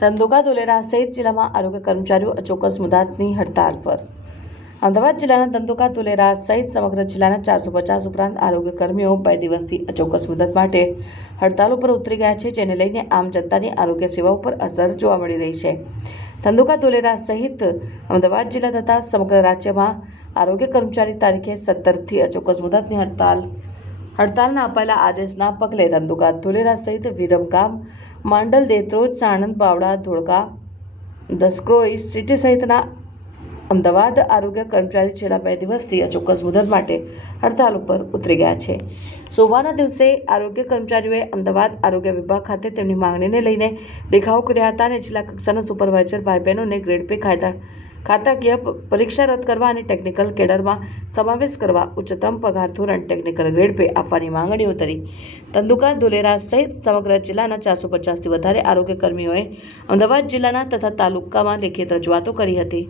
ધંધુકા ધોલેરા સહિત જિલ્લામાં આરોગ્ય કર્મચારીઓ અચોક્કસ મુદતની હડતાલ પર. અમદાવાદ જિલ્લાના ધંધુકા ધોલેરા સહિત સમગ્ર જિલ્લાના 450 ઉપરાંત આરોગ્ય કર્મીઓ 2 દિવસથી અચોક્કસ મુદત માટે હડતાલ ઉપર ઉતરી ગયા છે, જેને લઈને આમ જનતાની આરોગ્ય સેવાઓ પર અસર જોવા મળી રહી છે. ધંધુકા ધોલેરા સહિત અમદાવાદ જિલ્લા તથા સમગ્ર રાજ્યમાં આરોગ્ય કર્મચારી તારીખે 17થી અચોક્કસ મુદતની હડતાલના અપાયેલા આદેશના પગલે ધંધુકા ધોલેરા સહિત વિરમગામ, માંડલ, દેત્રોજ, સાણંદ, બાવળા, ધોળકા, દસક્રોઈ સિટી સહિતના અમદાવાદ આરોગ્ય કર્મચારી છેલ્લા 2 દિવસથી અચોક્કસ મુદત માટે હડતાલ ઉપર ઉતરી ગયા છે. સોમવારના દિવસે આરોગ્ય કર્મચારીઓએ અમદાવાદ આરોગ્ય વિભાગ ખાતે તેમની માંગણીને લઈને દેખાવો કર્યા હતા અને જિલ્લા કક્ષાના સુપરવાઇઝર ભાઈ બહેનોને ગ્રેડ પે ખાતાકીય પરીક્ષા રદ કરવા અને ટેકનિકલ કેડરમાં સમાવેશ કરવા, ઉચ્ચતમ પગાર ધોરણ, ટેકનિકલ ગ્રેડ પે આપવાની માંગણીઓ કરી. ધંધુકા ધોલેરા સહિત સમગ્ર જિલ્લાના 450થી વધારે આરોગ્ય કર્મીઓએ અમદાવાદ જિલ્લાના તથા તાલુકામાં લેખિત રજૂઆતો કરી હતી.